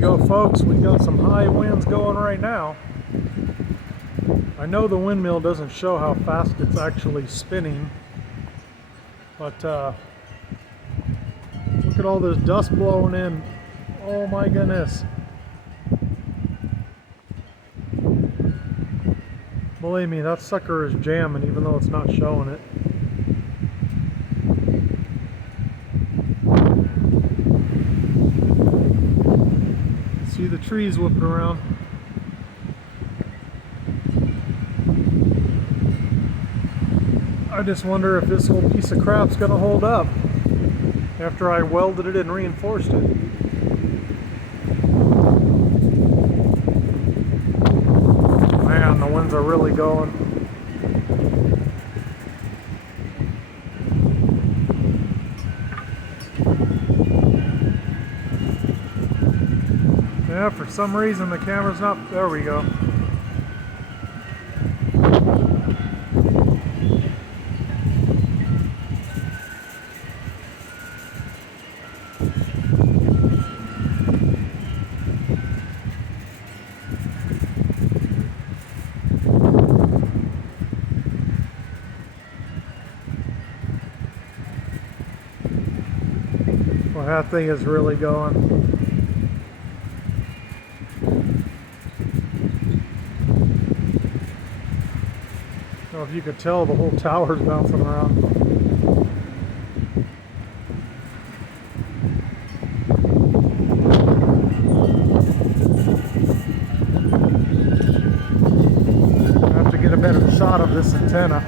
you go, folks. We got some high winds going right now. I know the windmill doesn't show how fast it's actually spinning, but look at all this dust blowing in. Oh my goodness. Believe me, that sucker is jamming even though it's not showing it. See the trees whipping around. I just wonder if this whole piece of crap's gonna hold up after I welded it and reinforced it. Man, the winds are really going. Yeah, for some reason the camera's not. There we go. Well, that thing is really going. I don't know if you could tell, the whole tower's bouncing around. I have to get a better shot of this antenna.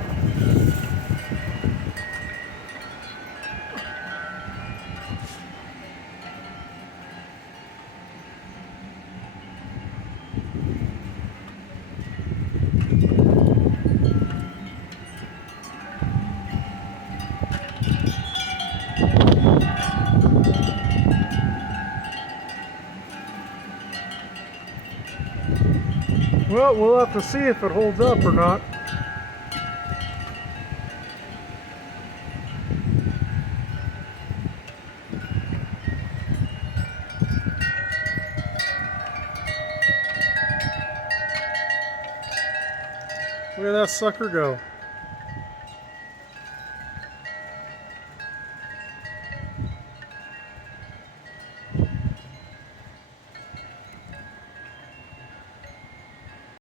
Well, we'll have to see if it holds up or not. Look at that sucker go.